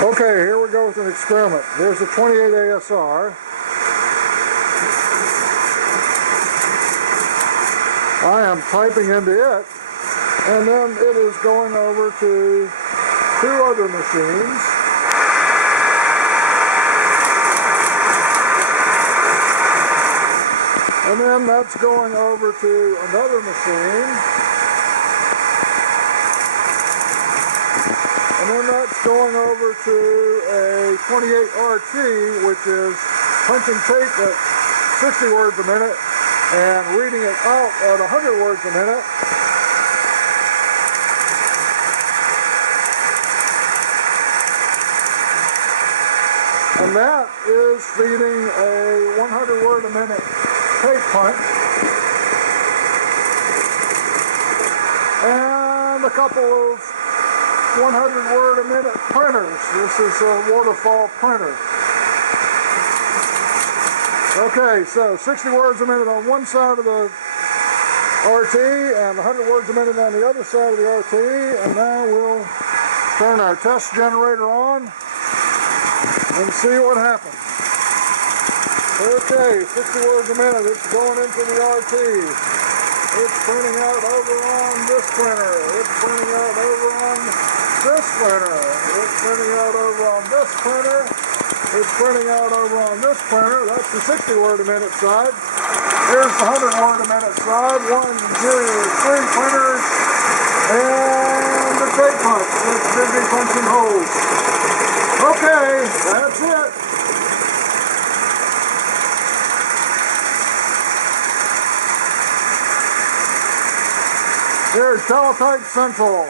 Okay, here we go with an experiment. There's a 28 ASR. I am typing into it, and then it is going over to two other machines. And then that's going over to another machine. And then that's going over to a 28 RT, which is punching tape at 60 words a minute and reading it out at 100 words a minute. And that is feeding a 100 word a minute tape punch. And a couple of 100 word a minute printers. This is a waterfall printer. Okay, so 60 words a minute on one side of the RT and 100 words a minute on the other side of the RT. And now we'll turn our test generator on and see what happens. Okay, 60 words a minute, it's going into the RT. It's printing out over on this printer. It's printing out over on this printer. It's printing out over on this printer. It's printing out over on this printer. That's the 60 word a minute side. Here's the 100 word a minute side. 1, 2, 3 printers. And the tape punch. It's busy punching holes. Okay, that's it. Here's Teletype Central.